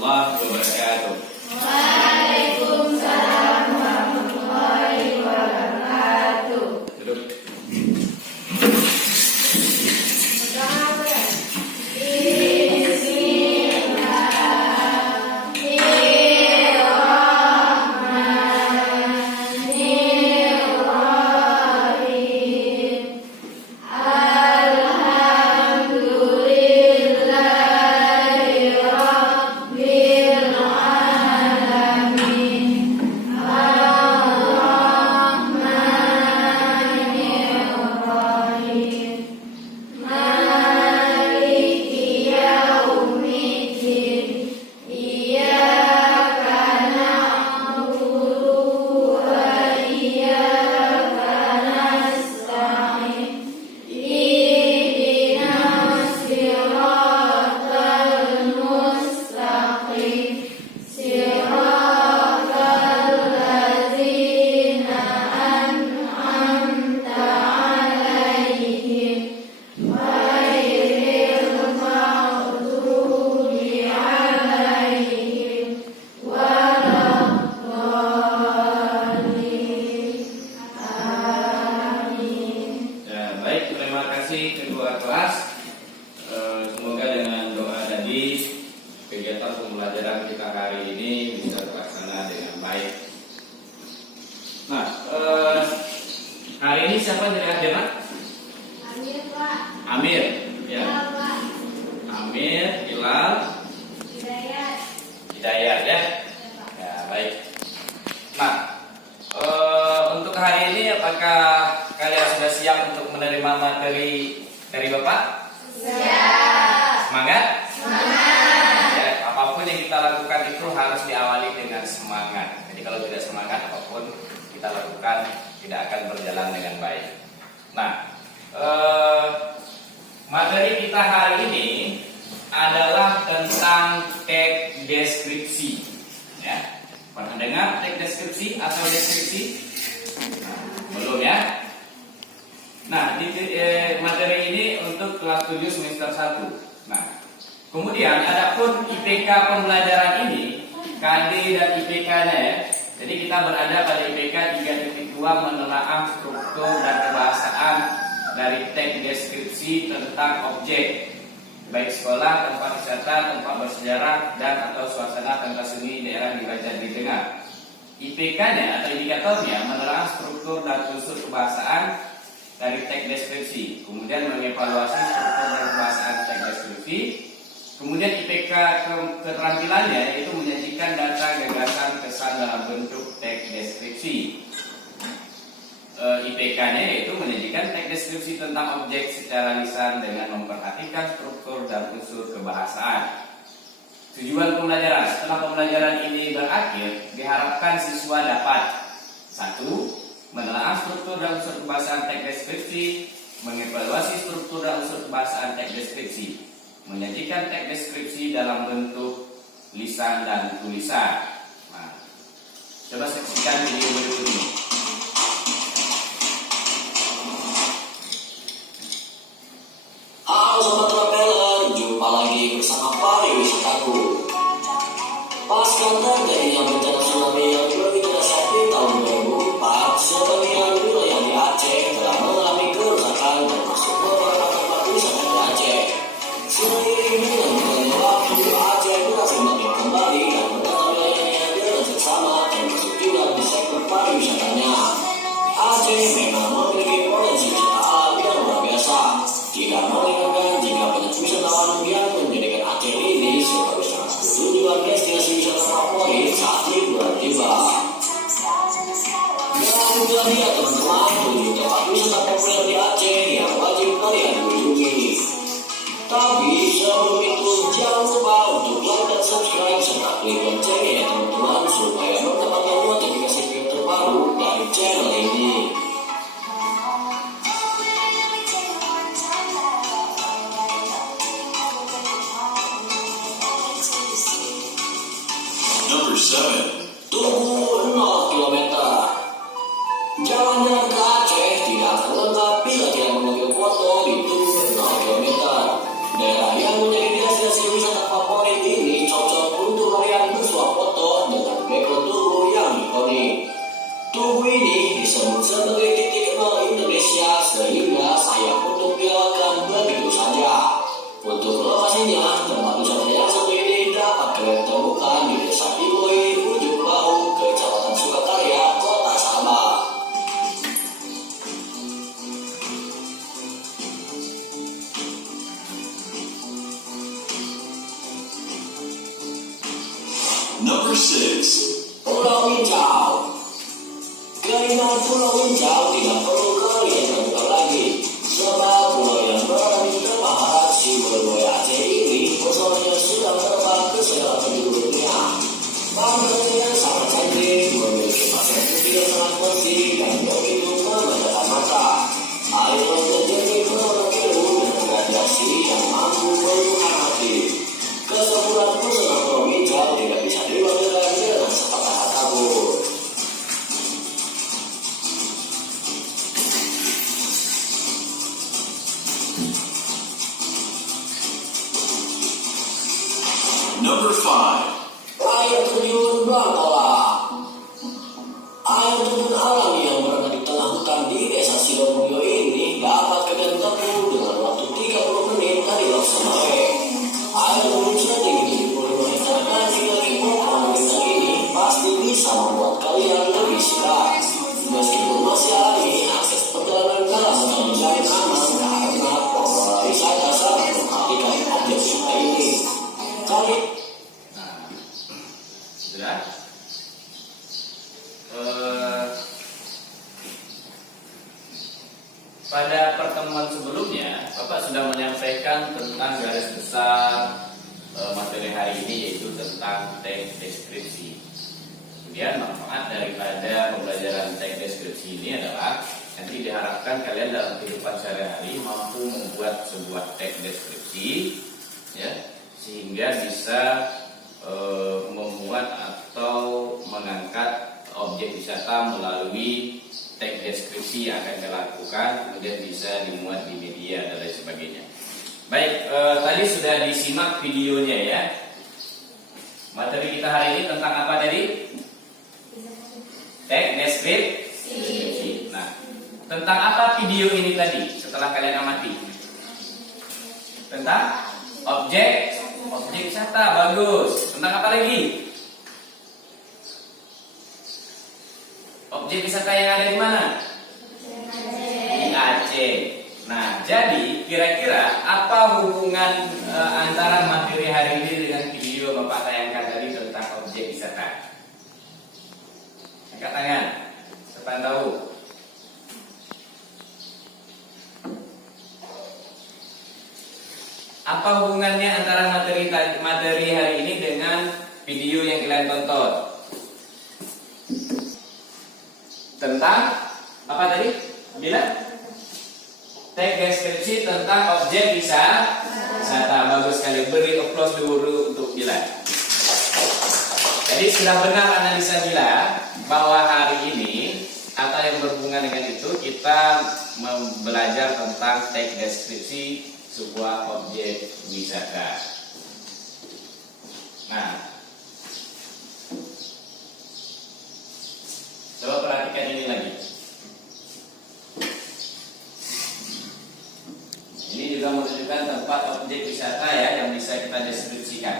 warahmatullahi wabarakatuh. Waalaikumsalam warahmatullahi wabarakatuh. Duduk. Kedua kelas, semoga dengan doa tadi kegiatan pembelajaran kita hari ini bisa terlaksana dengan baik. Nah, hari ini siapa jadi hadir, Pak? Amir, Pak. Amir, ya. Hilal, Pak. Amir, Hilal, Hidayat. Hidayat, ya. Ya, baik. Nah, untuk hari ini apakah kalian sudah siap untuk menerima materi dari Bapak? Siap. Semangat? Semangat. Ya, apapun yang kita lakukan itu harus diawali dengan semangat. Jadi kalau tidak semangat, apapun kita lakukan tidak akan berjalan dengan baik. Nah, materi kita hari ini adalah tentang teks deskripsi. Ya, pernah dengar teks deskripsi atau deskripsi? Nah, belum ya? Nah, di materi ini untuk kelas 7 semester 1. Nah, kemudian adapun IPK pembelajaran ini, KD dan IPK-nya ya. Jadi kita berada pada IPK 3.2 menelaah struktur dan kebahasaan dari teks deskripsi tentang objek, baik sekolah, tempat wisata, tempat bersejarah, dan atau suasana tempat seni daerah dibaca didengar. IPK-nya atau indikatornya menelaah struktur dan unsur kebahasaan dari teks deskripsi, kemudian mengevaluasi struktur dan kebahasaan teks deskripsi, kemudian IPK keterampilannya yaitu menyajikan data, gagasan, kesan dalam bentuk teks deskripsi. IPK-nya yaitu menyajikan teks deskripsi tentang objek secara lisan dengan memperhatikan struktur dan unsur kebahasaan. Tujuan pembelajaran: setelah pembelajaran ini berakhir, diharapkan siswa dapat 1. Menelaah struktur dan unsur kebahasaan teks deskripsi, mengevaluasi struktur dan unsur kebahasaan teks deskripsi, menyajikan teks deskripsi dalam bentuk lisan dan tulisan. Nah, coba saksikan video berikut ini. Halo Sobat Traveler, jumpa lagi bersama pariwisataku. Pasca terjadinya bencana tsunami yang begitu dahsyat di tahun 2004, sebagian wilayah di Aceh telah mengalami kerusakan termasuk beberapa tempat wisata di Aceh. Seiring dengan berjalannya waktu, Aceh berhasil bangkit kembali dan menata wilayahnya dengan seksama, termasuk juga di sektor pariwisatanya. Aceh memang memiliki potensi wisata alam yang luar biasa. Tidak mengherankan jika banyak wisatawan yang menjadikan Aceh ini sebagai salah satu tujuan destinasi wisata favorit saat liburan tiba. Dan juga lihat teman-teman, 7 tempat wisata populer di Aceh yang wajib kalian kunjungi. Tapi sebelum itu jangan lupa untuk like dan subscribe serta klik loncengnya ya teman-teman, supaya mendapatkan notifikasi video terbaru dari channel ini. Number 7. Tunggu 0 km. Jalan-jalan ke Aceh tidak akan lengkap bila tidak mengambil foto di Tunggu 0 km. Daerah yang menjadi destinasi wisata favorit ini cocok untuk Number 6. Pulau Hijau. Keindahan Pulau Hijau tidak perlu kalian ragukan lagi, sebab pulau yang berada di tengah barat Siboloi Aceh ini pesonanya sudah terbang ke segala penjuru dunia. Pantainya yang sangat cantik, memiliki pasir putih yang sangat bersih dan begitu memanjakan mata. Air laut terjadi berwarna biru dengan radiasi yang mampu meluluhkan hati. Kesempurnaan pesona Pulau Hijau tidak bisa diwakilkan dengan sepatah kata pun. Number 5. Air terjun Bangkola. Air terjun alami yang berada di tengah hutan di desa Sidomulyo ini dapat kalian tempuh dengan waktu 30 menit dari Laut Semawe. Air terjun setinggi 75 meter dan 3.000 pohon bintang ini pasti bisa membuat kalian lebih suka. Meskipun masih alami, akses perjalanan dalam hutan dijamin aman karena pengelola wisata sangat memperhatikan objek wisata ini. Kali Nah, sudah. Pada pertemuan sebelumnya, Bapak sudah menyampaikan tentang garis besar materi hari ini, yaitu tentang teks deskripsi. Kemudian manfaat daripada pembelajaran teks deskripsi ini adalah nanti diharapkan kalian dalam kehidupan sehari-hari mampu membuat sebuah teks deskripsi, ya, sehingga bisa membuat atau mengangkat objek wisata melalui teks deskripsi yang akan dilakukan, kemudian bisa dimuat di media dan lain sebagainya. Baik, tadi sudah disimak videonya ya. Materi kita hari ini tentang apa tadi? Teks deskripsi. Nah, tentang apa video ini tadi setelah kalian amati? Tentang objek wisata, bagus. Tentang apa lagi? Objek wisata yang ada di mana? Di Aceh. Nah, jadi kira-kira apa hubungan antara materi hari ini dengan video Bapak tayangkan tadi tentang objek wisata? Angkat tangan. Siapa yang tahu? Apa hubungannya antara materi hari ini dengan video yang kalian tonton? Tentang apa tadi? Bila? Teks deskripsi tentang objek wisata. Bagus sekali. Beri applause dulu untuk Bila. Jadi sudah benar analisa Bila bahwa hari ini atau yang berhubungan dengan itu kita belajar tentang teks deskripsi sebuah objek wisata. Nah, coba perhatikan ini lagi. Ini juga menunjukkan tempat objek wisata ya yang bisa kita deskripsikan.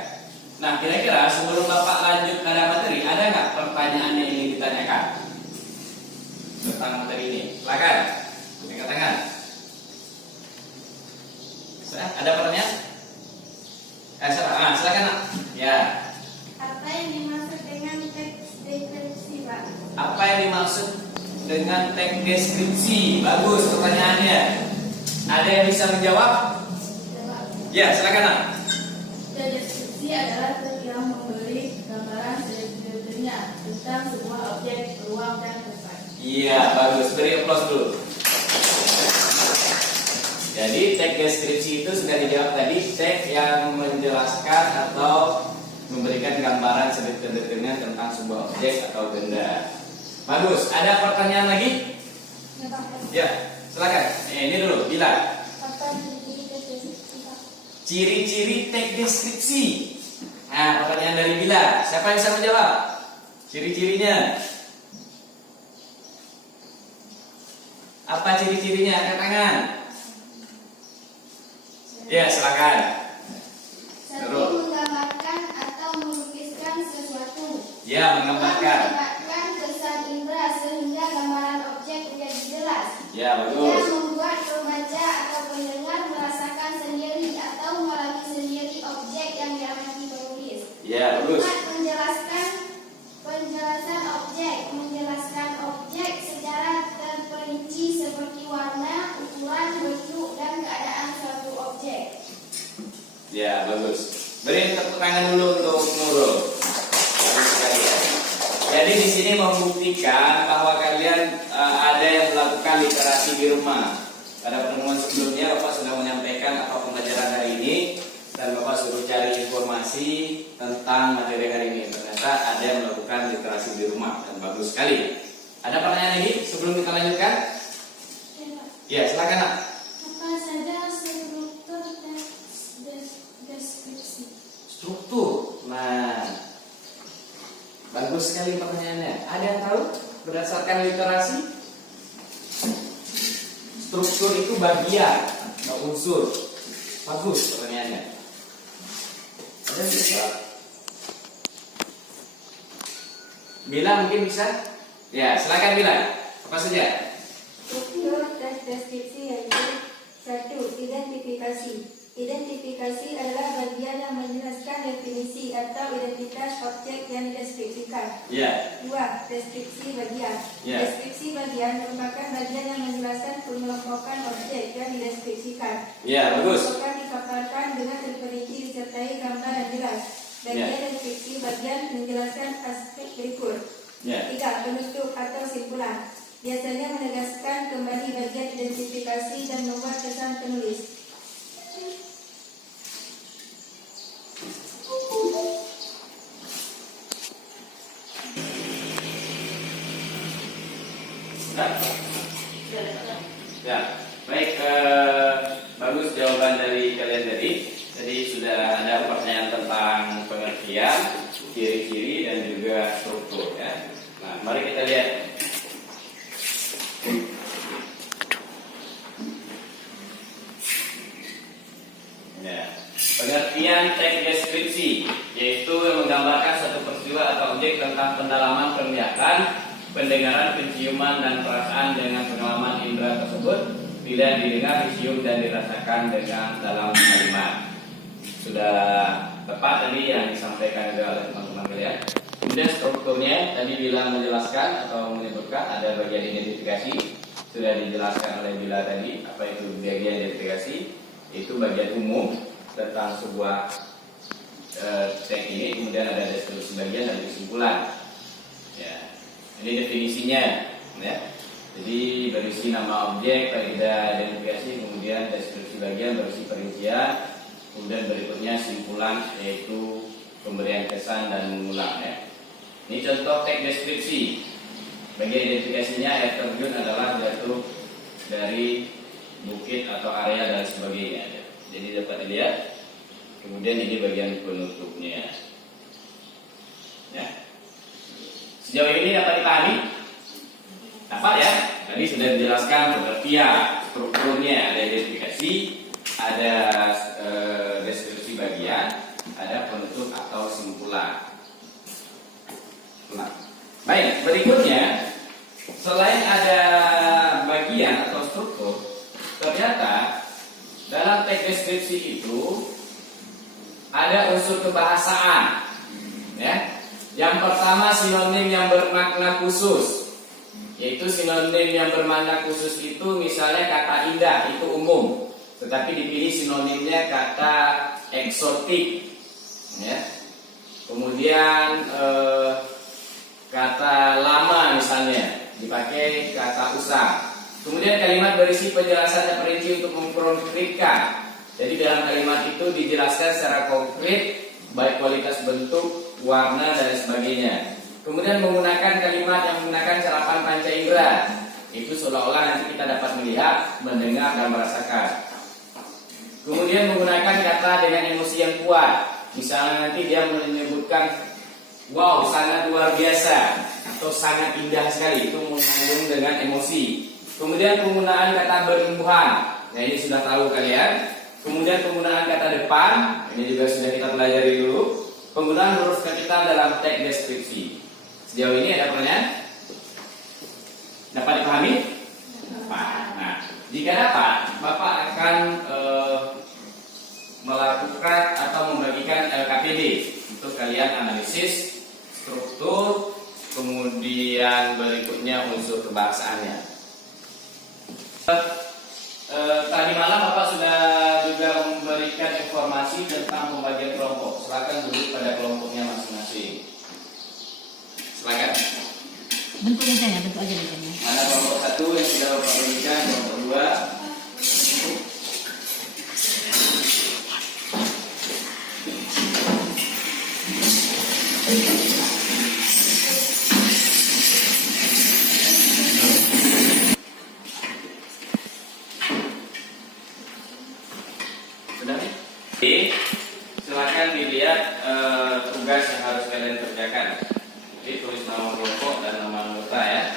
Nah, kira-kira sebelum Bapak lanjut pada materi, ada nggak pertanyaan yang ingin ditanyakan tentang materi ini? Silakan, angkat tangan. Ada pertanyaan? Silakan nak. Ya. Apa yang dimaksud dengan teks deskripsi, Pak? Apa yang dimaksud dengan teks deskripsi? Bagus pertanyaannya. Ada yang bisa menjawab? Ya, silakan nak. Teks deskripsi adalah teks yang memberi gambaran sedetailnya tentang sebuah objek, ruang, dan tempat. Iya, bagus. Beri applause dulu. Jadi teks deskripsi itu sudah dijawab tadi, teks yang menjelaskan atau memberikan gambaran sedetail-detailnya tentang sebuah objek atau benda. Bagus. Ada pertanyaan lagi? Ya, silakan. Ini dulu, Bila. Apa ciri-ciri teks deskripsi, Pak? Ciri-ciri teks deskripsi. Nah, pertanyaan dari Bila. Siapa yang bisa menjawab? Ciri-cirinya. Apa ciri-cirinya? Angkat tangan. Ya, silakan. Satu, Terus. menggambarkan atau melukiskan sesuatu. Ya, menggambarkan. Melibatkan kesan indera sehingga gambaran objek menjadi jelas. Ya, Yang bagus. membuat pembaca atau pendengar merasakan sendiri atau mengalami sendiri objek yang diamati penulis. Ya, bagus. Empat, menjelaskan Ya, bagus. Beri tepuk tangan dulu untuk Nurul. Bagus sekali ya. Jadi di sini membuktikan bahwa kalian ada yang melakukan literasi di rumah. Pada pertemuan sebelumnya Bapak sudah menyampaikan apa pembelajaran hari ini dan Bapak suruh cari informasi tentang materi hari ini. Ternyata ada yang melakukan literasi di rumah dan bagus sekali. Ada pertanyaan lagi sebelum kita lanjutkan? Ya, silakan Nak. Apa saja struktur deskripsi? Struktur. Nah, bagus sekali pertanyaannya. Ada yang tahu berdasarkan literasi? Struktur itu bagian atau unsur. Bagus pertanyaannya. Ada yang bisa? Bila mungkin bisa? Ya, silakan Bila. Apa saja? Struktur deskripsi yaitu 1. Identifikasi. Identifikasi adalah bagian yang menjelaskan definisi atau identitas objek yang dideskripsikan. Ya. 2. Deskripsi bagian. Ya. Deskripsi bagian merupakan bagian yang menjelaskan pengelompokan objek yang dideskripsikan. Ya, bagus. Pengelompokan dipaparkan dengan terperinci disertai gambar yang jelas. Bagian deskripsi bagian menjelaskan aspek berikut. Ya. 3. Penutup atau simpulan. Biasanya menegaskan kembali bagian identifikasi dan membuat kesan penulis. Ya, baik. Bagus jawaban dari kalian tadi. Jadi sudah ada pertanyaan tentang pengertian, ciri-ciri dan juga struktur. Ya. Nah, mari kita lihat. Ya. Pengertian teks deskripsi yaitu yang menggambarkan satu peristiwa atau objek tentang pendalaman penglihatan, pendengaran, penciuman dan perasaan dengan pengalaman indera tersebut bila didengar, dicium dan dirasakan dengan dalam kalimat. Sudah tepat tadi yang disampaikan juga oleh teman-teman kalian. Kemudian strukturnya tadi bila menjelaskan atau menyebutkan ada bagian identifikasi, sudah dijelaskan oleh Bila tadi apa itu bagian identifikasi. Itu bagian umum tentang sebuah teks ini. Kemudian ada deskripsi bagian dan kesimpulan. Ya, ini definisinya. Ya. Jadi berisi nama objek, faedah identifikasi, kemudian deskripsi bagian berisi perincian, kemudian berikutnya simpulan yaitu pemberian kesan dan mengulang. Ya. Ini contoh teks deskripsi. Bagian identifikasinya air terjun adalah jatuh dari bukit atau area dan sebagainya. Jadi dapat dilihat. Kemudian ini bagian penutupnya. Ya. Sejauh ini dapat dipahami? Dapat ya? Tadi sudah dijelaskan pengertian, strukturnya, ada identifikasi, ada deskripsi bagian, ada penutup atau simpulan. Nah, baik, berikutnya selain ada bagian atau struktur, ternyata dalam teks deskripsi itu ada unsur kebahasaan. Ya. Yang pertama sinonim yang bermakna khusus, yaitu sinonim yang bermakna khusus itu misalnya kata indah itu umum, tetapi dipilih sinonimnya kata eksotik. Ya. Kemudian kata lama misalnya dipakai kata usang. Kemudian kalimat berisi penjelasan yang perinci untuk mengkonkretkan. Jadi dalam kalimat itu dijelaskan secara konkret baik kualitas bentuk, warna dan sebagainya. Kemudian menggunakan kalimat yang menggunakan serapan panca indera. Itu seolah-olah nanti kita dapat melihat, mendengar dan merasakan. Kemudian menggunakan kata dengan emosi yang kuat. Misalnya nanti dia menyebutkan wow, sangat luar biasa atau sangat indah sekali. Itu mengandung dengan emosi. Kemudian penggunaan kata berimbuhan. Nah ini sudah tahu kalian. Kemudian penggunaan kata depan. Ini juga sudah kita pelajari dulu. Penggunaan huruf kapital dalam teks deskripsi. Sejauh ini ada pertanyaan? Dapat dipahami? Dapat. Nah, jika dapat, Bapak akan melakukan atau membagikan LKPD untuk kalian analisis struktur, kemudian berikutnya unsur kebahasaannya. Tadi malam Bapak sudah juga memberikan informasi tentang pembagian kelompok. Silakan duduk pada kelompoknya masing-masing. Silakan. Bentuk mejanya, bentuk aja mejanya. Mana kelompok 1 yang sudah Bapak berikan, kelompok 2. Sudah nih? Oke, silakan dilihat tugas yang harus kalian kerjakan. Jadi tulis nama kelompok dan nama anggota ya.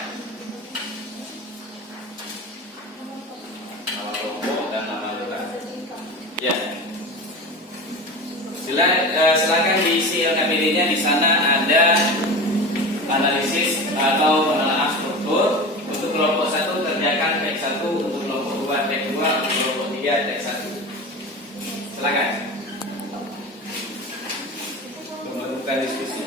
Nama kelompok dan nama anggota. Ya. Silakan diisi LKPD-nya. Di sana ada analisis atau penelaah struktur. Untuk kelompok 1 kerjakan teks 1, untuk kelompok 2 teks 2, untuk kelompok 3 teks 1. Silakan. Membuka diskusi.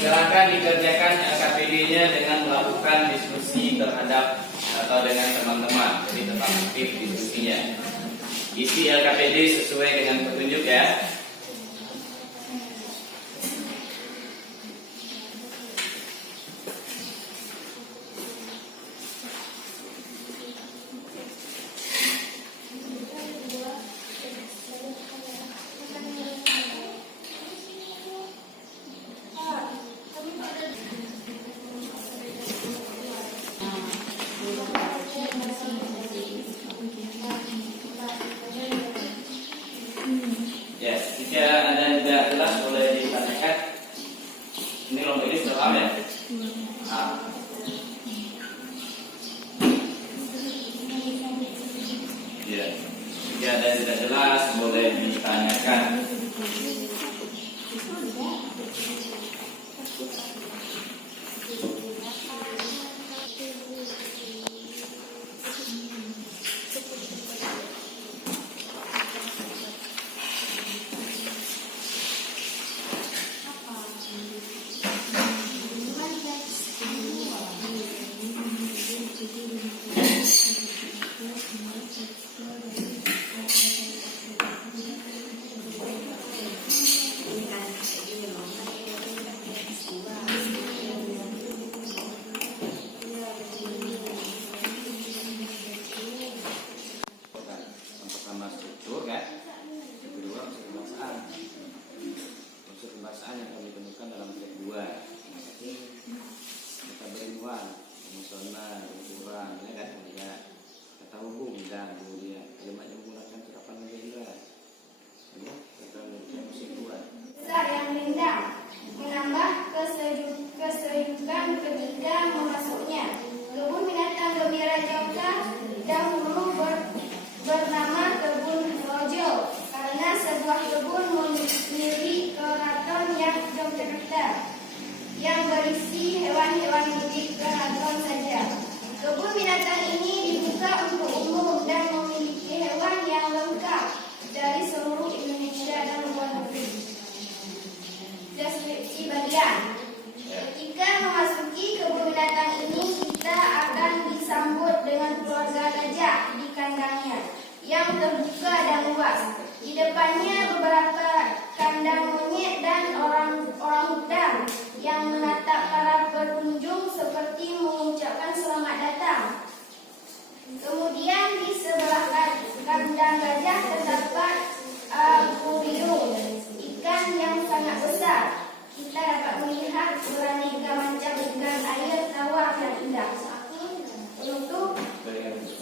Silakan dikerjakan LKPD-nya dengan melakukan diskusi terhadap atau dengan teman-teman. Jadi tetap aktif diskusinya. Isi LKPD sesuai dengan petunjuk ya. Ya, jika Anda tidak jelas boleh ditanyakan. Ini kelompok ini sudah paham ya? Ah. Ya, jika Anda tidak jelas boleh ditanyakan. Pertama struktur kan, yang kedua unsur kebahasaan. Unsur kebahasaan yang kami temukan dalam teks 2. Kata berimuan, emosional, ukuran, ya kan? Ya, kata hubung dan kemudian kalimat yang menggunakan terapan negara. Ya, kata emosi kuat. Besar yang rindang, menambah kesejukan ketika memasuknya. Kebun binatang gembira Jogja dahulu bernama Kebun Rojo karena sebuah kebun milik keraton Yogyakarta yang berisi hewan-hewan milik keraton saja. Kebun binatang ini dibuka untuk umum dan memiliki hewan yang lengkap dari seluruh Indonesia dan luar negeri. Deskripsi bagian. Ketika memasuki kebun binatang ini, kita akan disambut dengan keluarga gajah di kandangnya yang terbuka dan luas. Di depannya beberapa kandang monyet dan orang-hutan yang menatap para pengunjung seperti mengucapkan selamat datang. Kemudian di sebelah kandang gajah terdapat akuarium ikan yang sangat besar. Kita dapat melihat beraneka macam ikan air tawar dan indah. Penutup,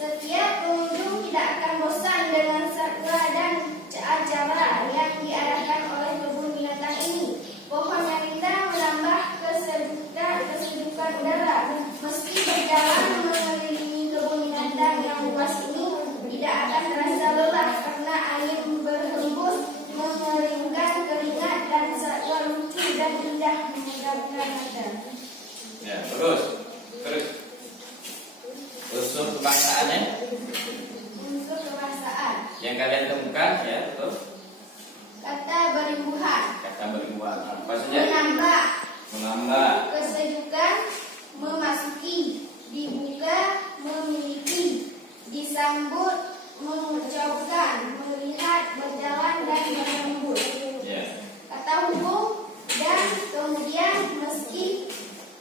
setiap pengunjung tidak akan bosan dengan satwa dan acara yang diadakan oleh kebun binatang ini. Pohon yang indah menambah kesejukan udara. Meski berjalan mengelilingi kebun binatang yang luas ini, tidak akan terasa lelah karena angin berhembus mengeringkan keringat dan satwa lucu dan indah menyegarkan mata. Ya, terus. Unsur kebahasaan ya. Unsur kebahasaan. Yang kalian temukan ya, betul. Kata berimbuhan. Kata berimuan apa saja? Menambah. Menambah. Kesejukan. disambut, mengucapkan, melihat, berjalan, dan menyambut. Ya. Kata hubung dan kemudian meski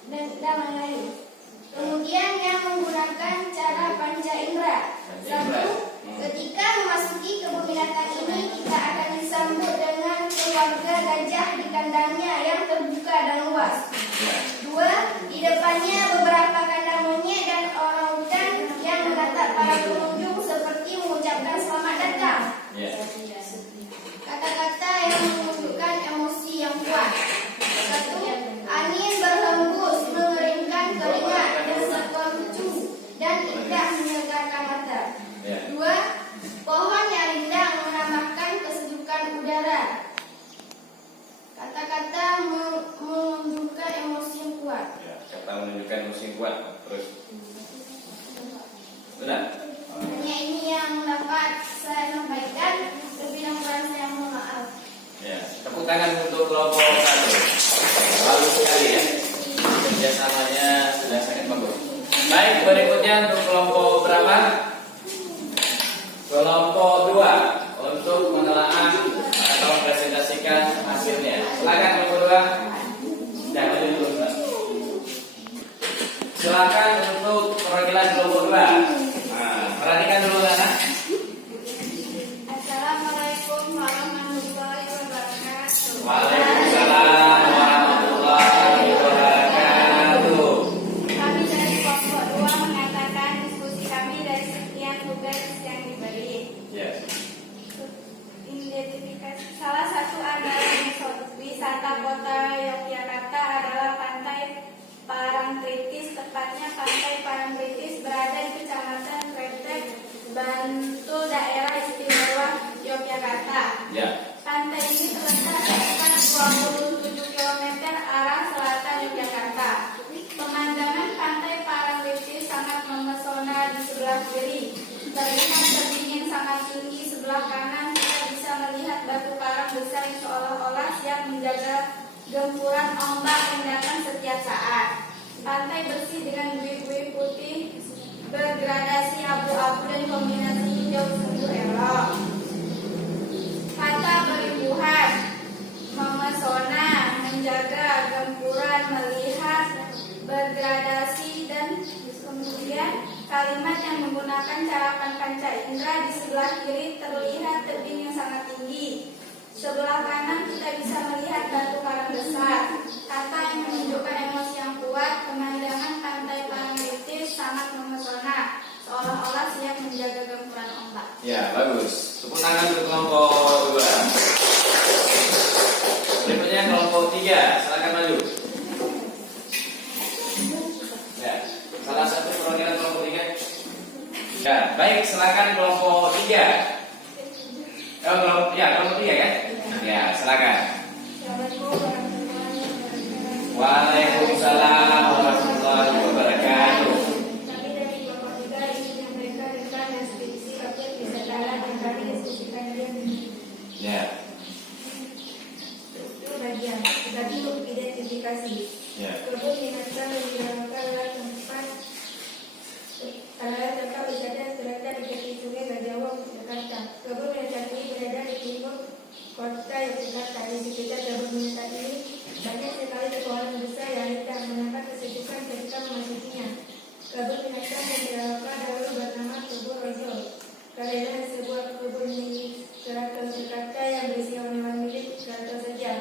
dan lain-lain. Kemudian yang menggunakan cara panca indera. Satu, ketika memasuki kebun binatang ini kita akan disambut dengan keluarga gajah di kandangnya yang terbuka dan luas. Dua, di depannya beberapa kandang monyet dan orangutan yang menatap para pengunjung seperti mengucapkan selamat datang. Ya. Kata-kata yang menunjukkan emosi yang kuat. Satu, angin berhembus mengeringkan keringat dan sekor lucu dan indah menyegarkan mata. Ya. Dua, pohon yang rindang menambahkan kesejukan udara. Kata-kata menunjukkan emosi yang kuat. Ya. Kata menunjukkan emosi kuat. Terus. Benar. Hanya ini yang dapat saya sampaikan. Lebih dan kurang saya mohon maaf. Ya. Tepuk tangan untuk kelompok 1. Bagus sekali ya. Kerjasamanya sudah sangat bagus. Baik, berikutnya untuk kelompok berapa? Kelompok 2 untuk menelaah atau presentasikan hasilnya. Silakan kelompok 2. Jangan dulu. Silakan untuk perwakilan kelompok 2. Nah, perhatikan dulu anak. Assalamualaikum warahmatullahi wabarakatuh. Waalaikumsalam warahmatullahi wabarakatuh. Kami dari kelompok 2 mengatakan diskusi kami dari sekian tugas yang diberi. Yes. Identifikasi salah satu adalah wisata kota Yogyakarta adalah pantai Parangtritis, tepatnya pantai Parangtritis berada di Kecamatan Kretek, Bantul, daerah istimewa Yogyakarta. Ya. Pantai ini terletak sekitar 27 km arah selatan Yogyakarta. Pemandangan pantai Parangtritis sangat memesona di sebelah kiri. Terlihat tebing yang sangat tinggi sebelah kanan. Kita bisa melihat batu karang besar yang seolah-olah siap menjaga gempuran ombak yang datang setiap saat. Pantai bersih dengan buih-buih putih bergradasi abu-abu dan kombinasi hijau sungguh elok. Kata berimbuhan, memesona, menjaga, gempuran, melihat, bergradasi, dan kemudian kalimat yang menggunakan carapan panca indera. Di sebelah kiri terlihat tebing yang sangat tinggi. Sebelah kanan kita bisa melihat batu karang besar. Kata yang menunjukkan emosi yang kuat. Pemandangan pantai Parangtritis sangat memesona, seolah-olah siap menjaga gempuran ombak. Ya, bagus. Tepuk tangan untuk kelompok 2. Berikutnya kelompok 3. Silakan maju. Ya, salah satu perwakilan kelompok 3. Ya, baik, silakan kelompok 3. Kelompok 3 kan? Ya, silakan. Waalaikumsalam warahmatullahi wabarakatuh. Kami dari kelompok 3 ingin menyampaikan tentang deskripsi objek wisata yang kami diskusikan ini. Ya. Itu bagian bagi identifikasi. Ya. Kebun binatang yang dinamakan adalah tempat wisata yang terletak di tepi sungai Gajahwong, Jakarta. Kebun binatang ini berada di timur kota Yogyakarta. Di sekitar kebun binatang ini banyak sekali pepohonan besar yang tidak menambah kesejukan ketika memasukinya. Kebun binatang yang dilakukan dahulu bernama Kebun Rojo, karena sebuah kebun milik Keraton Jakarta yang berisi hewan milik keraton saja.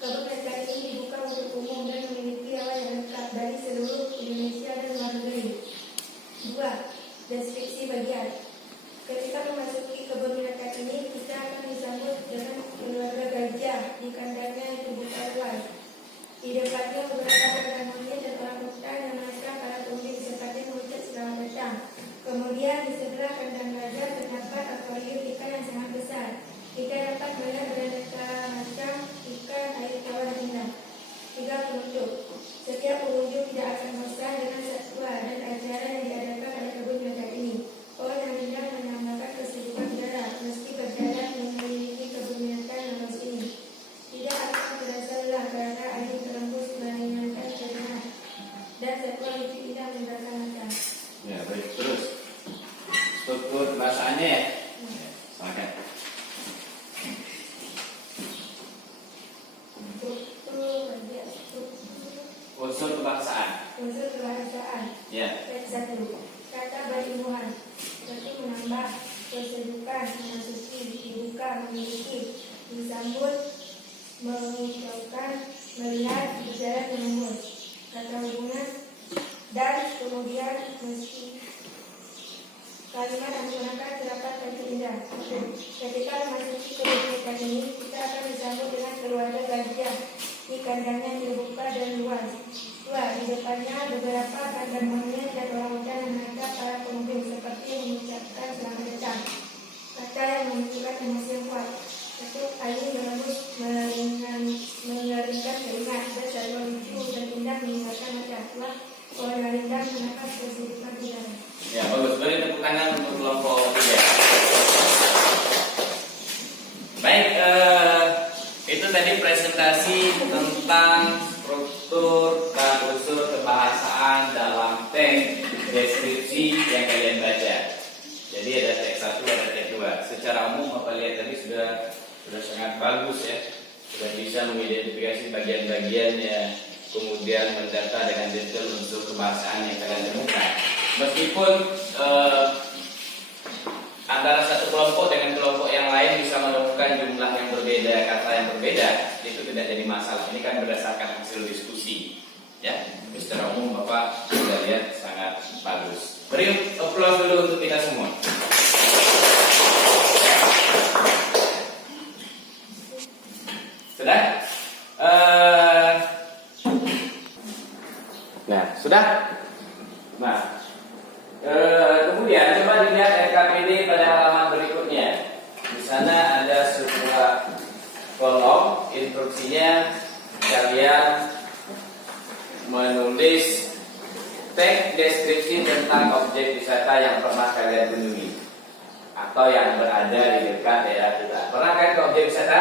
Kebun binatang ini dibuka untuk umum dan memiliki hewan yang lengkap dari seluruh Indonesia dan luar negeri. 2. Deskripsi bagian. Ketika memasuki kebun binatang ini, kita akan disambut dengan keluarga gajah di kandangnya yang terbuka luas. Di depannya beberapa kandang monyet dan orangutan yang mereka para pengunjung disempatkan mengucap selamat datang. Kemudian di sebelah kandang gajah terdapat akuarium ikan yang sangat besar. Kita dapat melihat beraneka macam ikan air tawar dan indah. 3. Penutup. Setiap pengunjung tidak akan bosan dengan satwa dan acara yang diadakan pada kebun binatang ini. Pohon yang indah menambahkan kesejukan udara meski berjalan mengelilingi kebun binatang yang luas ini. Tidak akan terasa lelah karena angin terembus meringankan telinga dan satwa lucu indah menyegarkan mata. Ya, baik. Terus. struktur kebahasaannya ya. Silakan. Unsur kebahasaan. Unsur kebahasaan. Ya. Bab 1. Kata berimbuhan. 1. Menambah, bersedukan, memasuki, dibuka, memiliki, disambut, mengucapkan, melihat, berjalan, menembus. Kata hubungan dan kemudian meski kalimat yang menggunakan terdapat dan terindah. Ketika memasuki kebijakan ini, kita akan disambut dengan keluarga gajah di kandangnya terbuka dan luas. 2. Di depannya beberapa kandang monyet dan orang-orang yang menangkap para pengunjung seperti mengucapkan selamat datang. Kata yang menunjukkan emosi yang kuat. 1. Ayu menembus mengeringkan keringat. Bersama lucu dan indah meninggalkan mata. 2. Warna rindang menangkap kesulitan udara. Ya, bagus. Beri tepuk tangan untuk kelompok 3. Baik, itu tadi presentasi tentang struktur dan unsur kebahasaan dalam teks deskripsi yang kalian baca. Jadi ada teks 1, ada teks 2. Secara umum apa lihat tadi sudah sangat bagus ya. Sudah bisa mengidentifikasi bagian-bagian yang kemudian mendata dengan detail unsur kebahasaan yang kalian temukan. Meskipun antara satu kelompok dengan kelompok yang lain bisa menemukan jumlah yang berbeda, kata yang berbeda, itu tidak jadi masalah. Ini kan berdasarkan hasil diskusi, ya. Tapi secara umum Bapak sudah lihat sangat bagus. Beri aplaus dulu untuk kita semua. Sudah? Nah, sudah? Nah, kemudian coba dilihat RKPD pada halaman berikutnya. Di sana ada sebuah kolom instruksinya, kalian menulis teks deskripsi tentang objek wisata yang pernah kalian kunjungi atau yang berada di dekat daerah kita. Pernah kan ke objek wisata?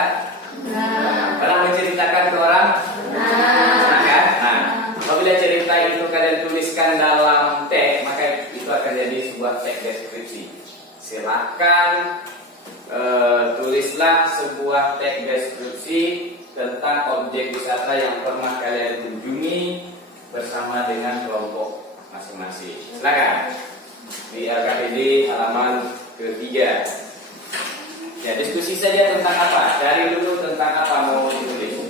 Pernah menceritakan ke orang? Pernah kan? Nah, apabila cerita itu kalian tuliskan dalam teks, maka itu akan jadi sebuah teks deskripsi. Silakan tulislah sebuah teks deskripsi tentang objek wisata yang pernah kalian kunjungi bersama dengan kelompok masing-masing. Silakan di RKPD halaman ketiga. Ya, diskusi saja tentang apa? Cari dulu tentang apa mau ditulis.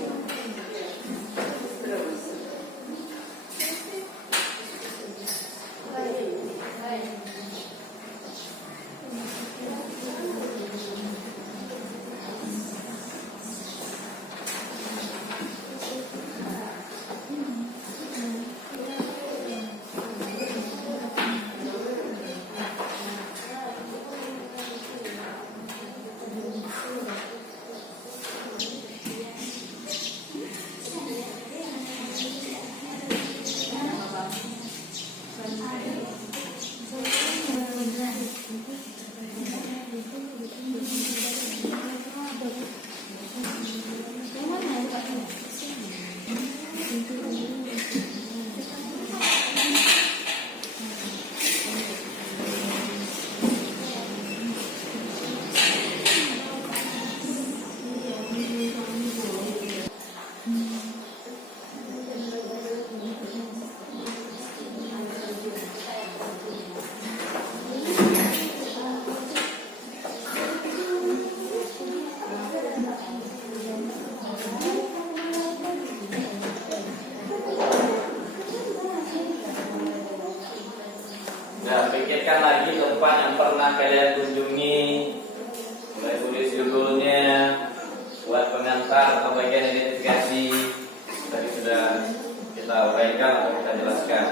Pikirkan lagi tempat yang pernah kalian kunjungi, mulai tulis judulnya, buat pengantar atau bagian identifikasi. Tadi sudah kita uraikan atau kita jelaskan.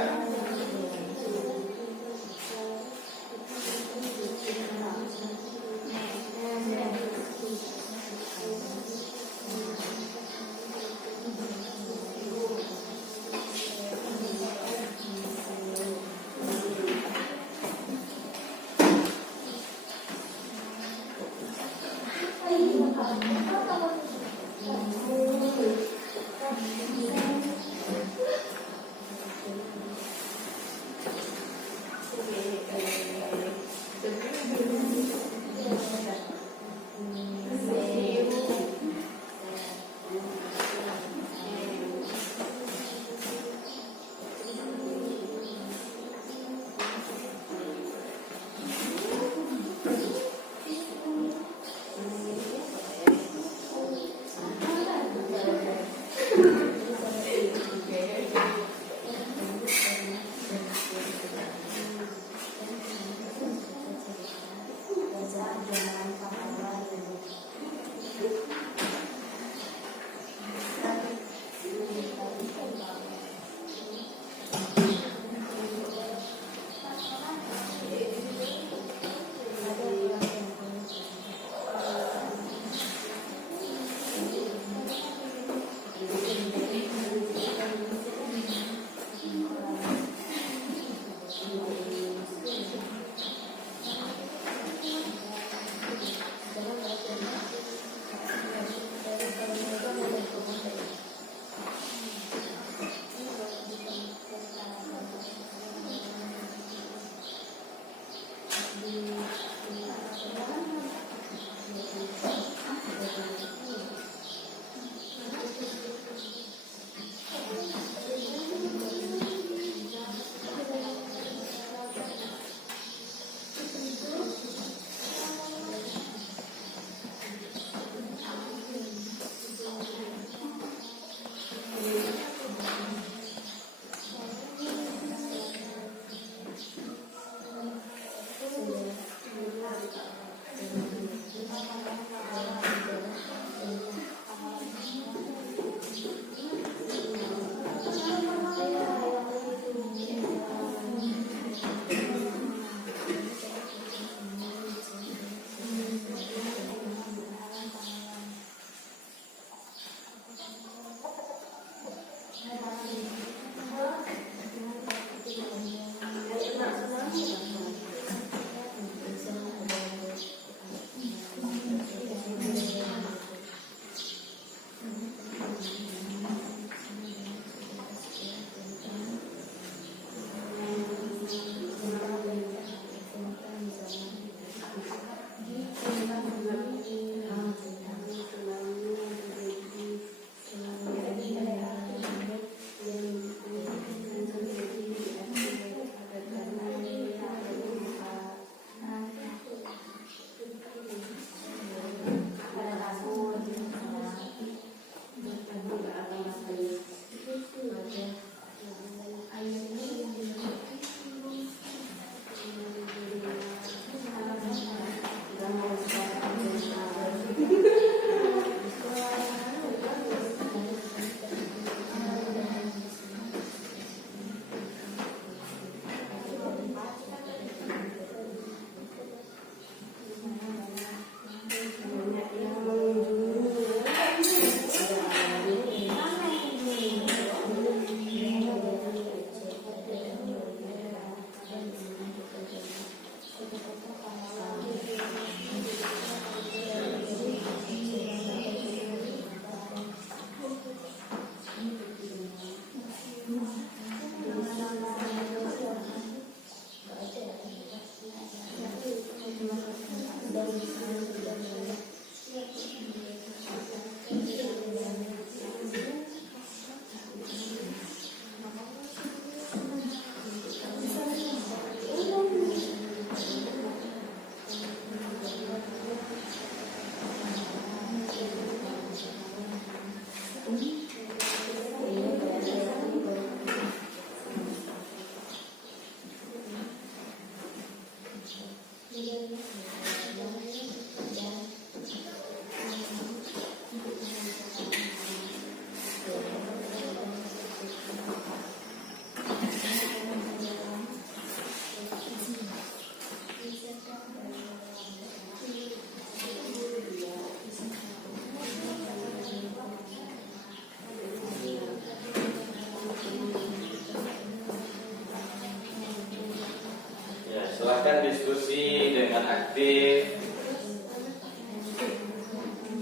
Silahkan diskusi dengan aktif,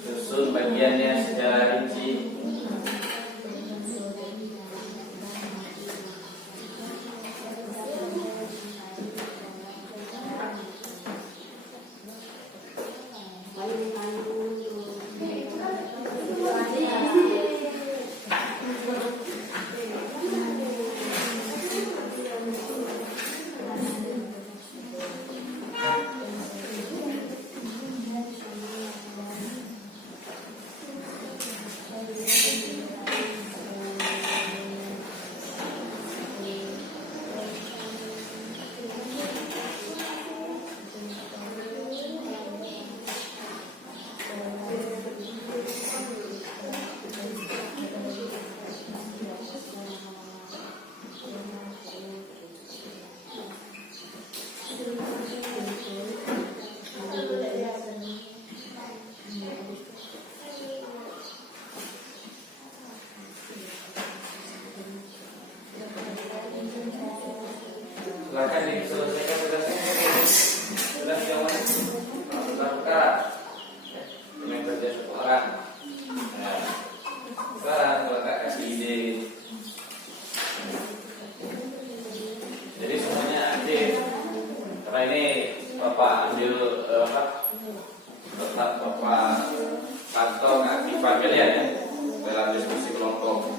susun bagiannya secara rinci. Silakan diselesaikan tugasnya. Sudah yang mana? Sudah perkara. Yang kerja satu orang. Nah, sekarang kalau Kak kasih ide. Jadi semuanya aktif. Karena ini Bapak ambil tetap Bapak kantong aktifan kalian ya dalam diskusi kelompok.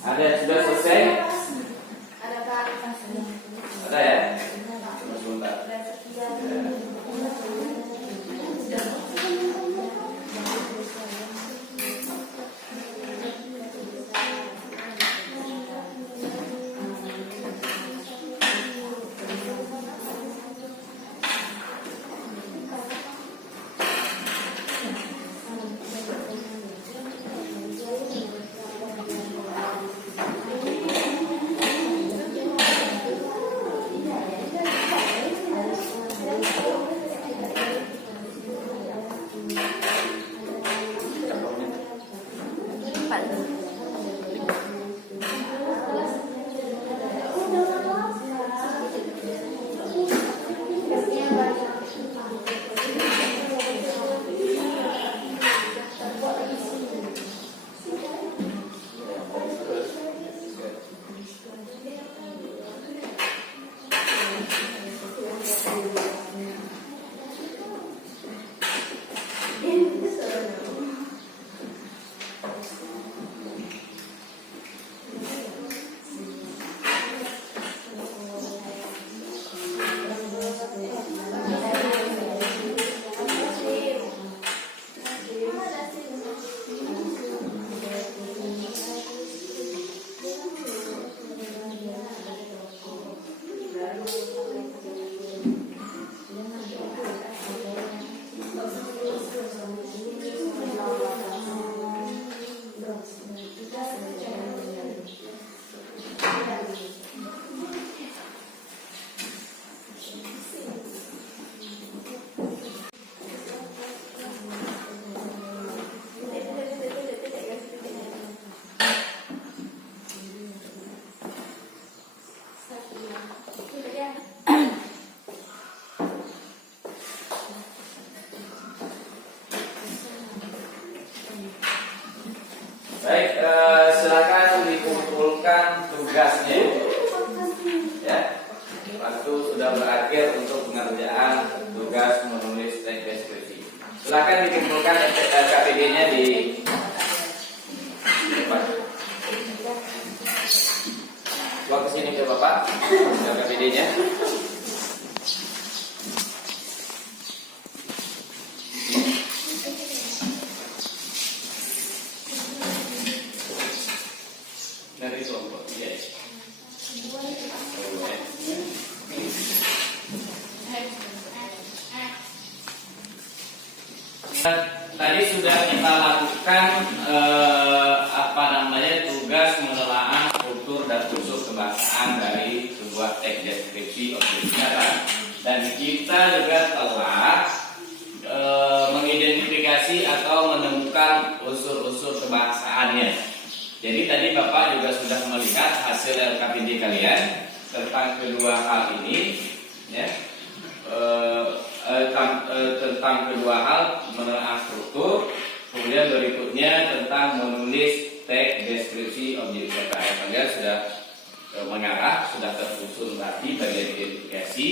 Ada yang sudah selesai? Ada Pak. Ada ya? Tunggu sebentar. Terima kasih. waktu sudah berakhir untuk pengerjaan tugas menulis teks deskripsi. Silakan dikumpulkan KPD-nya di depan. Bawa ke sini ke Bapak, KPD-nya. Dari kelompok 3. Tadi sudah kita lakukan tugas menelaah struktur dan unsur kebahasaan dari sebuah teks deskripsi objek bicara, dan kita juga telah mengidentifikasi atau menemukan unsur-unsur kebahasaannya. Jadi tadi Bapak juga sudah melihat hasil LKPD kalian tentang kedua hal ini, ya. Tentang kedua hal menelaah struktur, kemudian berikutnya tentang menulis teks deskripsi objek wisata. Kalian sudah mengarah, sudah tersusun tadi bagian identifikasi,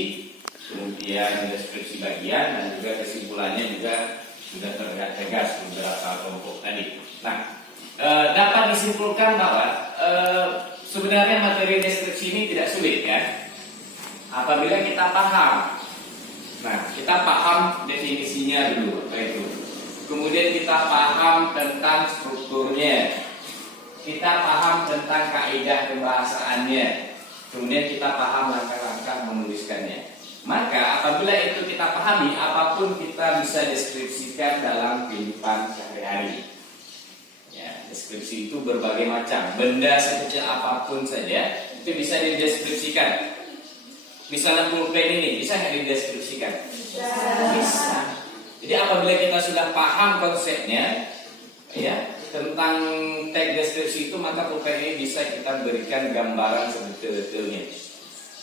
kemudian deskripsi bagian, dan juga kesimpulannya juga sudah terlihat tegas beberapa kelompok tadi. Nah, dapat disimpulkan bahwa sebenarnya materi deskripsi ini tidak sulit, ya, apabila kita paham. Nah, kita paham definisinya dulu, apa itu. Kemudian kita paham tentang strukturnya, kita paham tentang kaidah pembahasaannya, kemudian kita paham langkah-langkah menuliskannya. Maka apabila itu kita pahami, apapun kita bisa deskripsikan dalam kehidupan sehari-hari. Ya, deskripsi itu berbagai macam, benda sekecil apapun saja itu bisa dideskripsikan. Misalnya pulpen ini bisa nggak dideskripsikan? Bisa. Jadi apabila kita sudah paham konsepnya, ya, tentang teks deskripsi itu, maka pulpen ini bisa kita berikan gambaran sebetul-betulnya,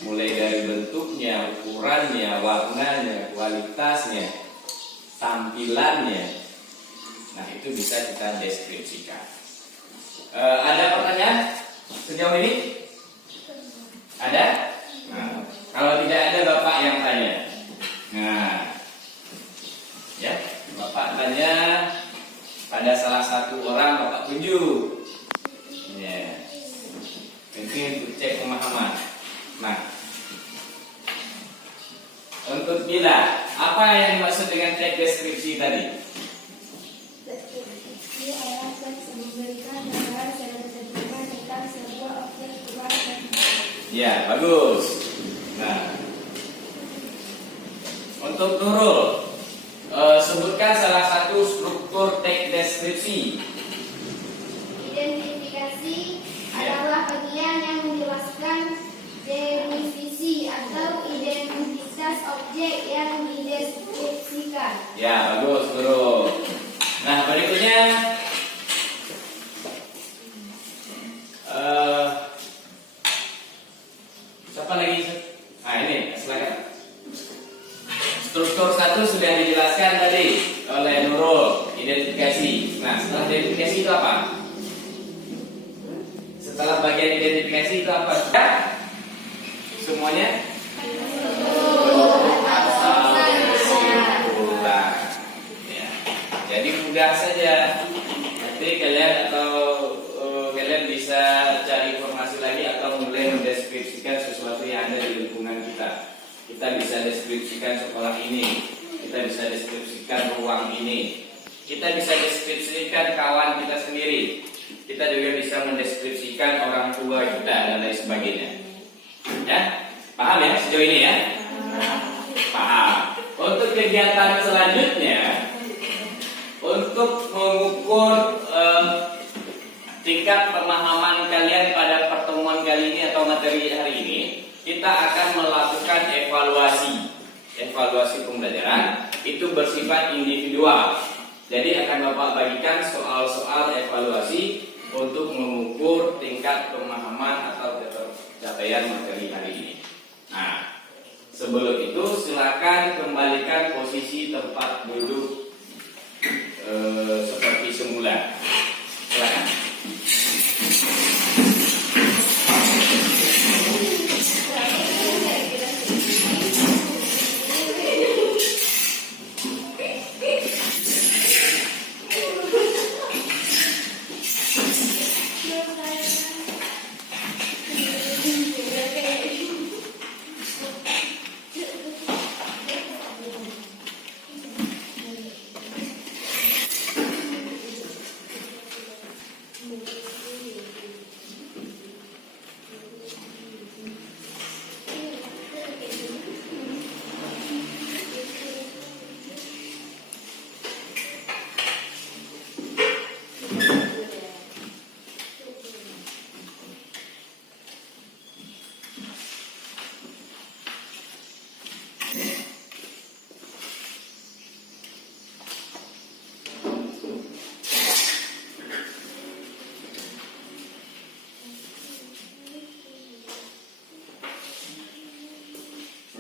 mulai dari bentuknya, ukurannya, warnanya, kualitasnya, tampilannya. Nah, itu bisa kita deskripsikan. Ada pertanyaan sejauh ini? Ada? Nah, kalau tidak ada, Bapak yang tanya. Nah, ya, Bapak tanya pada salah satu orang, Bapak tunjuk. Ya, mungkin untuk cek pemahaman. Nah, untuk Bila, apa yang dimaksud dengan teks deskripsi tadi? Deskripsi adalah teks yang memberikan gambaran secara detail tentang sebuah objek kebahasan. Ya, bagus. Nah, untuk Nurul, sebutkan salah satu struktur teks deskripsi. Identifikasi adalah bagian yang menjelaskan definisi atau identitas objek yang dideskripsikan. Ya, bagus, Nurul. Nah, berikutnya siapa lagi? Nah, ini, silakan. Struktur satu sudah dijelaskan tadi oleh Nurul, identifikasi. Nah, setelah identifikasi itu apa? Setelah bagian identifikasi itu apa? Ya? Semuanya? Kesimpulan. Ya. Jadi mudah saja. Nanti kalian kalian bisa cari informasi lagi atau mulai mendeskripsikan sesuatu yang ada di lingkungan kita. Kita bisa deskripsikan sekolah ini, kita bisa deskripsikan ruang ini, kita bisa deskripsikan kawan kita sendiri, kita juga bisa mendeskripsikan orang tua kita dan lain sebagainya. Ya, paham ya sejauh ini ya? Paham. Untuk kegiatan selanjutnya, untuk mengukur tingkat pemahaman kalian pada pertemuan kali ini atau materi hari ini, kita akan melakukan evaluasi pembelajaran. Itu bersifat individual. Jadi akan Bapak bagikan soal-soal evaluasi untuk mengukur tingkat pemahaman atau capaian materi hari ini. Nah, sebelum itu silakan kembalikan posisi tempat duduk seperti semula. Silakan.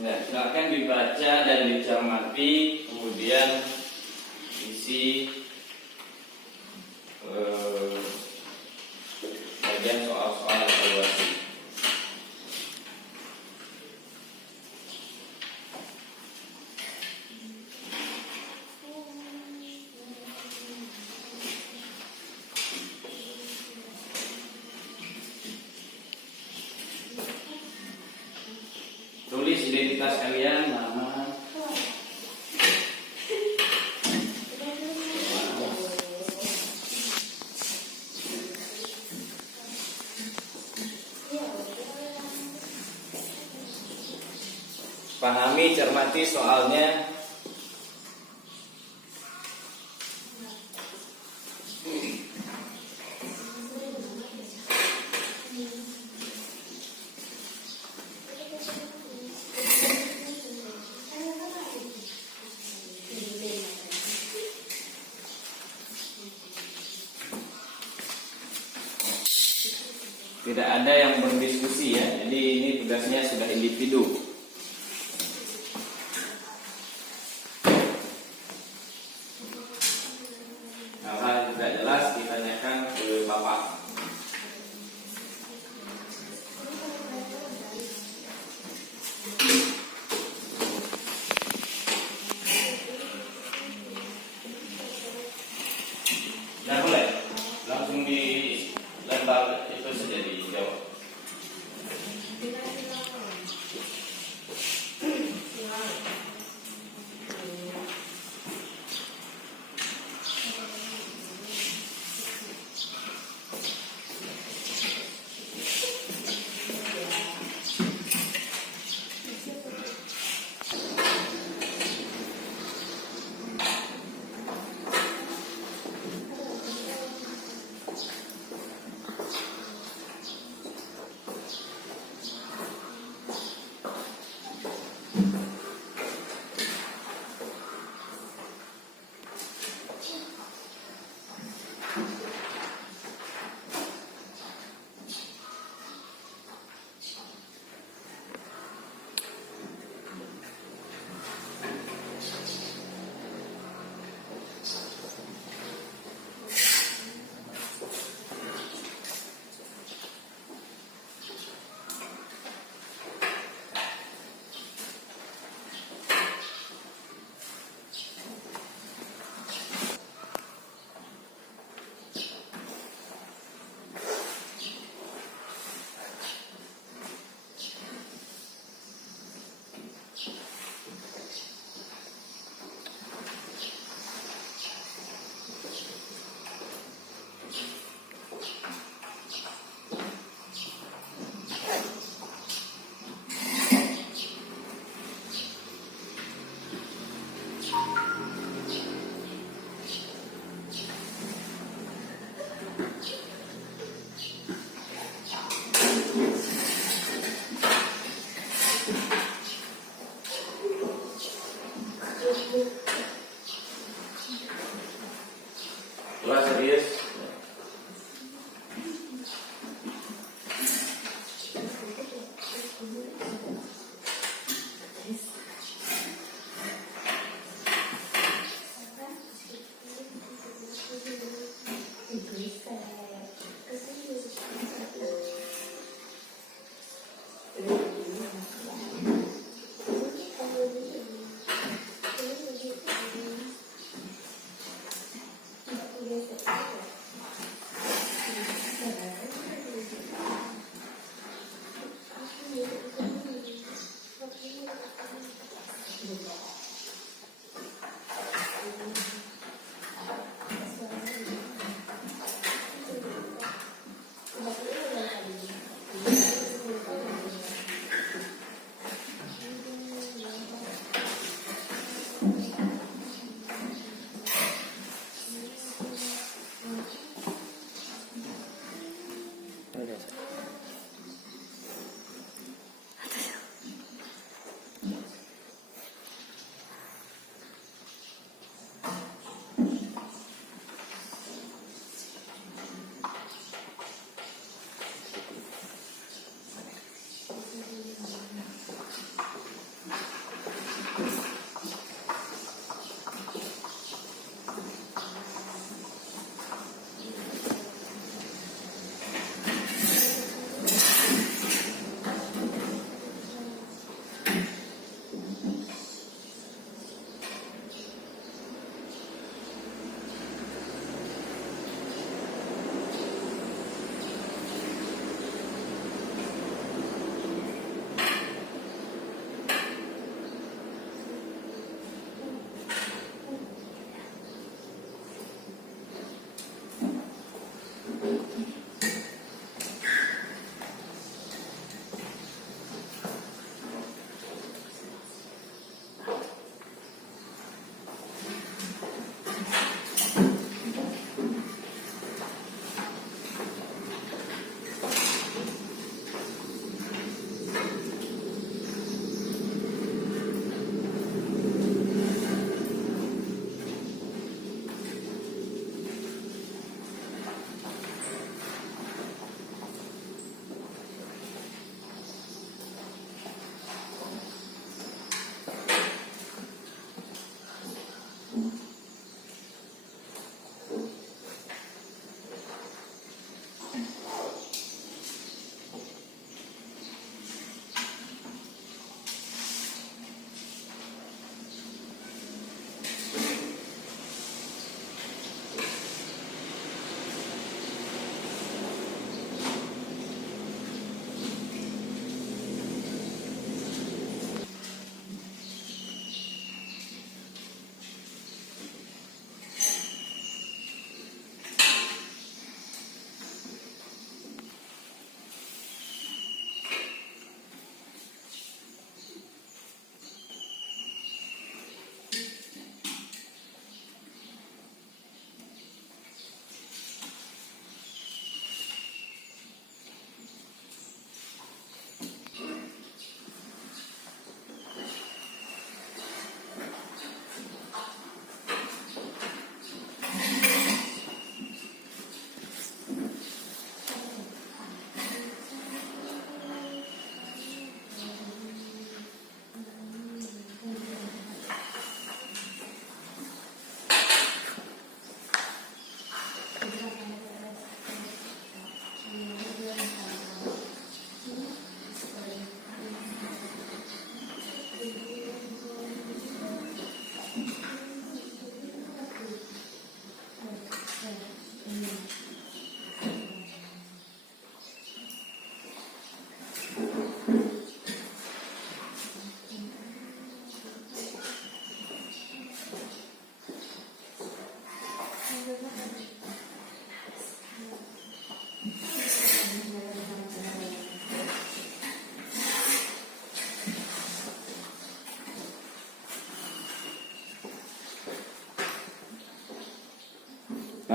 Ya, silakan dibaca dan dicermati, kemudian isi bagian soal-soal evaluasi. Tulis identitas kalian, nama, pahami, cermati soalnya. Tidak ada yang berdiskusi ya, jadi ini tugasnya sudah individu. Hal-hal yang tidak jelas ditanyakan ke Bapak. Nah boleh, langsung di lembar itu saja dijawab.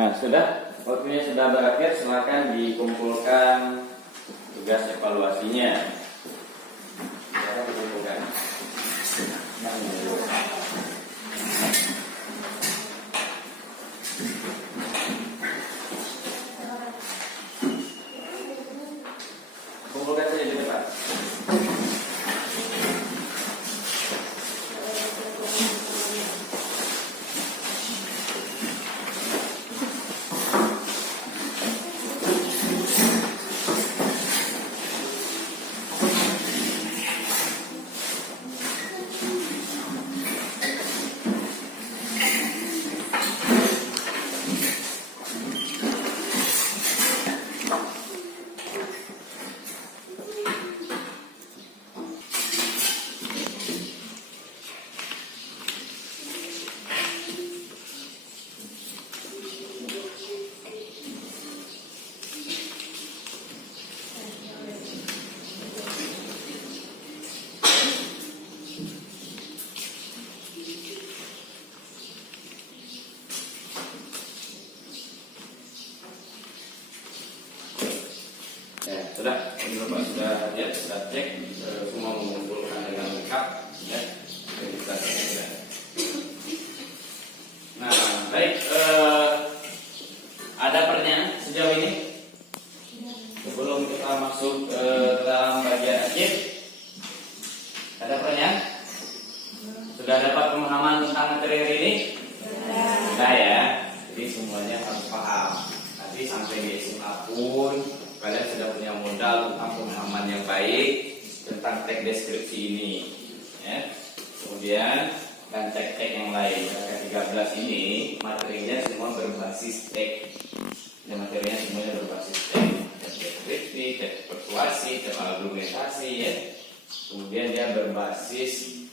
Nah, sudah, waktunya sudah berakhir, silakan dikumpulkan tugas evaluasinya. Silakan dikumpulkan. Kumpulkan saja di depan. Ya, sudah, ini Bapak sudah lihat, sudah cek, semua mengumpulkan dengan lengkap, ya. Kita sudah. Nah, baik, ada pertanyaan sejauh ini? Sebelum kita masuk ke dalam bagian akhir, ada pertanyaan? Sudah dapat pemahaman tentang materi hari ini? Sudah ya, jadi semuanya harus paham. Nanti sampai di SMA pun kalian sudah punya modal tentang pemahaman yang baik tentang teks deskripsi ini, ya. Kemudian dan teks-teks yang lain. Ke-13 ini materinya semua berbasis teks. Dan materinya semuanya berbasis teks. Teks deskripsi, teks persuasi, teks argumentasi, ya. Kemudian dia berbasis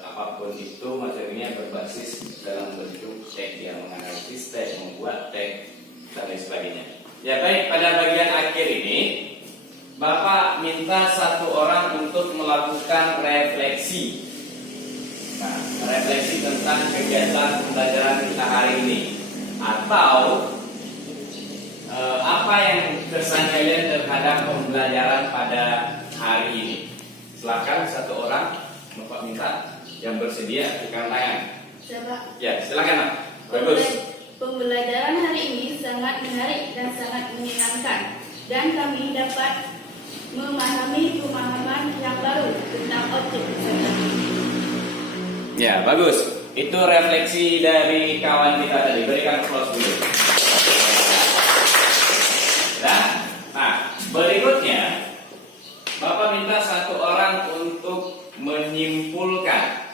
apapun itu materinya berbasis dalam bentuk teks, yang menganalisis teks, membuat teks dan lain sebagainya. Ya baik, pada bagian akhir ini Bapak minta satu orang untuk melakukan refleksi. Nah, refleksi tentang kegiatan pembelajaran kita hari ini, atau apa yang kesan kalian terhadap pembelajaran pada hari ini. Silakan satu orang, Bapak minta yang bersedia tekan tangan. Siapa? Ya, silakan Pak. Bagus. Pembelajaran hari ini sangat menarik dan sangat menyenangkan, dan kami dapat memahami pemahaman yang baru tentang objek wisata. Ya, bagus. Itu refleksi dari kawan kita tadi. Berikan applause dulu. Nah, berikutnya Bapak minta satu orang untuk menyimpulkan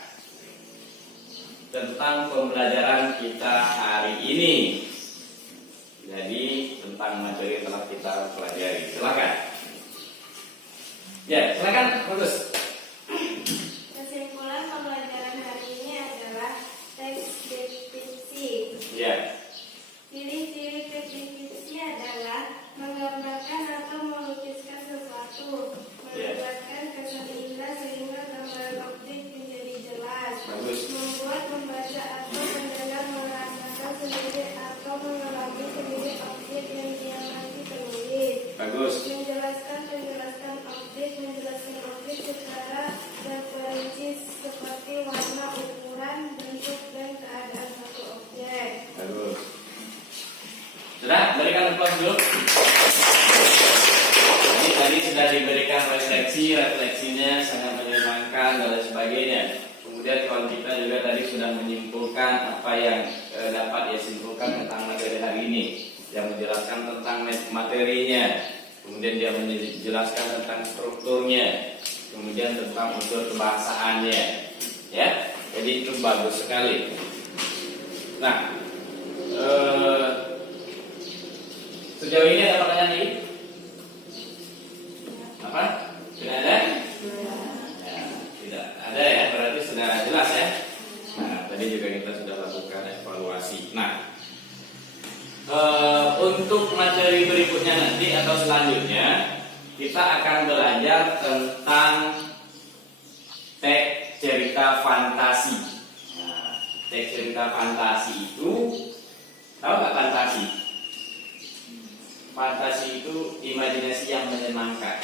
tentang pembelajaran kita hari ini. Jadi tentang materi yang telah kita pelajari. Silakan. Ya, silakan. Bagus. Kesimpulan pembelajaran hari ini adalah teks deskripsi. Ya. Ciri-ciri teks deskripsi adalah menggambarkan atau melukiskan sesuatu, melibatkan kesan indera sehingga gambaran objek menjadi jelas, Bagus. membuat membaca atau mendengar merasakan sendiri atau mengalami sendiri objek yang diamati penulis. Bagus. Menjelaskan objek secara terperinci seperti warna, ukuran, bentuk, dan keadaan satu objek. Bagus. Sudah, berikan applause dulu. Jadi tadi sudah diberikan refleksinya sangat menyenangkan dan lain sebagainya. Kemudian kawan kita juga tadi sudah menyimpulkan apa yang dapat dia simpulkan tentang materi hari ini, yang menjelaskan tentang materinya, kemudian dia menjelaskan tentang strukturnya, kemudian tentang unsur kebahasaannya, ya. Jadi itu bagus sekali. Nah, sejauh ini ada pertanyaan lagi? Apa? Tidak ada? Ya, tidak ada ya, berarti sudah jelas ya. Nah, tadi juga kita sudah lakukan evaluasi. Nah, untuk materi berikutnya nanti atau selanjutnya kita akan belajar tentang teks cerita fantasi. Nah, teks cerita fantasi itu Tahu nggak fantasi? Fantasi itu imajinasi yang menyenangkan.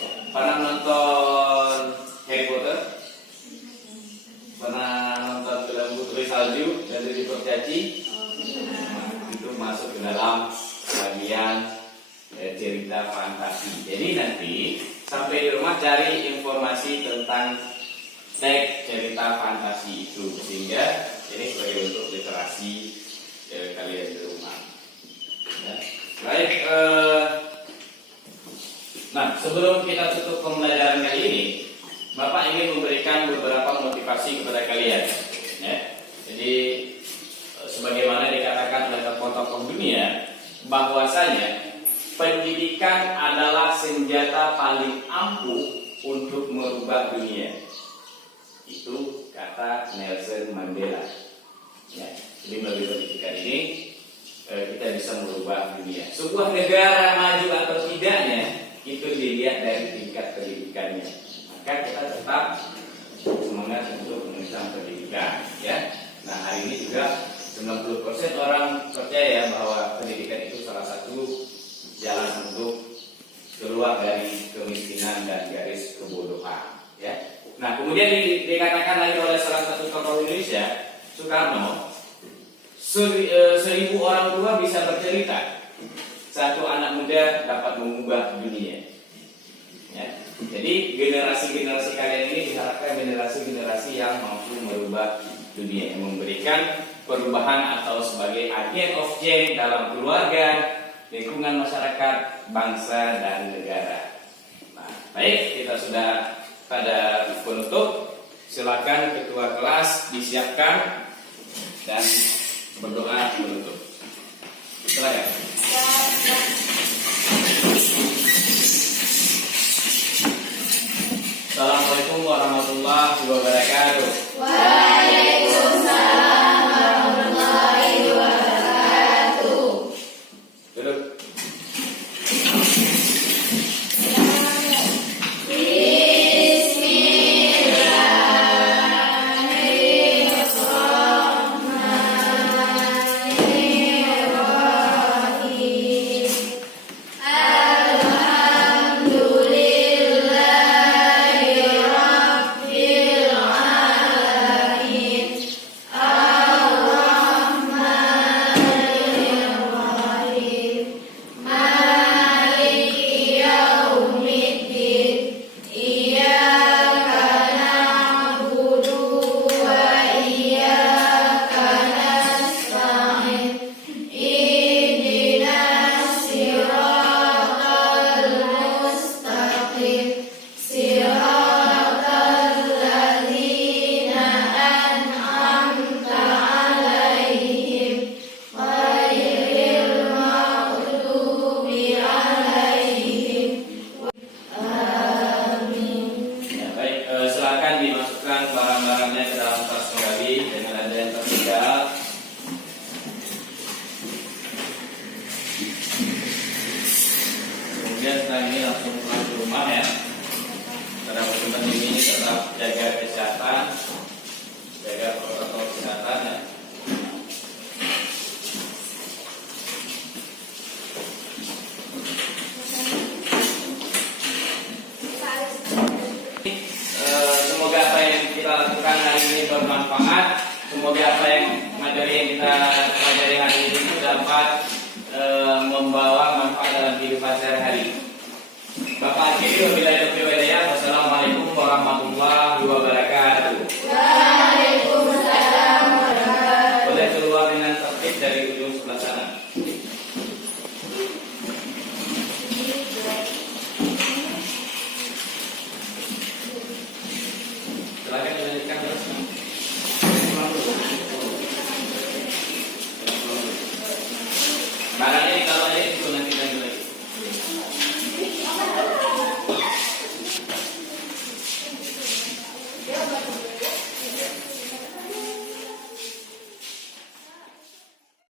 Ya. Pernah nonton Harry Potter? Pernah nonton film Putri Salju dan Lili Kurcaci? Nah, itu masuk ke dalam bagian cerita fantasi. Jadi nanti sampai di rumah cari informasi tentang teks cerita fantasi itu, sehingga ini sebagai bentuk literasi kalian di rumah. Ya. Baik, nah sebelum kita tutup pembelajaran kali ini, Bapak ingin memberikan beberapa motivasi kepada kalian. Ya. Jadi sebagaimana dikatakan oleh tokoh-tokoh dunia, bahwasanya pendidikan adalah senjata paling ampuh untuk merubah dunia. Itu kata Nelson Mandela. Ya, jadi melalui pendidikan ini kita bisa merubah dunia. Sebuah negara maju atau tidaknya itu dilihat dari tingkat pendidikannya. Maka kita tetap semangat untuk mengejar pendidikan. Ya. Nah hari ini juga 90% orang percaya bahwa pendidikan itu salah satu jalan untuk keluar dari kemiskinan dan garis kebodohan. Ya. Nah kemudian dikatakan lagi oleh salah satu tokoh Indonesia, Soekarno, 1000 orang tua bisa bercerita, satu anak muda dapat mengubah dunia. Ya. Jadi generasi-generasi kalian ini diharapkan generasi-generasi yang mampu merubah dunia, yang memberikan perubahan atau sebagai agent of change dalam keluarga, lingkungan masyarakat, bangsa dan negara. Nah, baik, kita sudah pada penutup. Silakan ketua kelas disiapkan dan berdoa penutup. Silakan. Assalamualaikum warahmatullahi wabarakatuh. Waalaikumsalam warahmatullahi wabarakatuh. Duduk. Kemudian setelah ini langsung pulang ke rumah ya. Pada pertemuan ini tetap jaga kesehatan, jaga protokol kesehatan ya. Semoga apa yang kita lakukan hari ini bermanfaat. Semoga apa yang materi yang kita pelajari hari ini dapat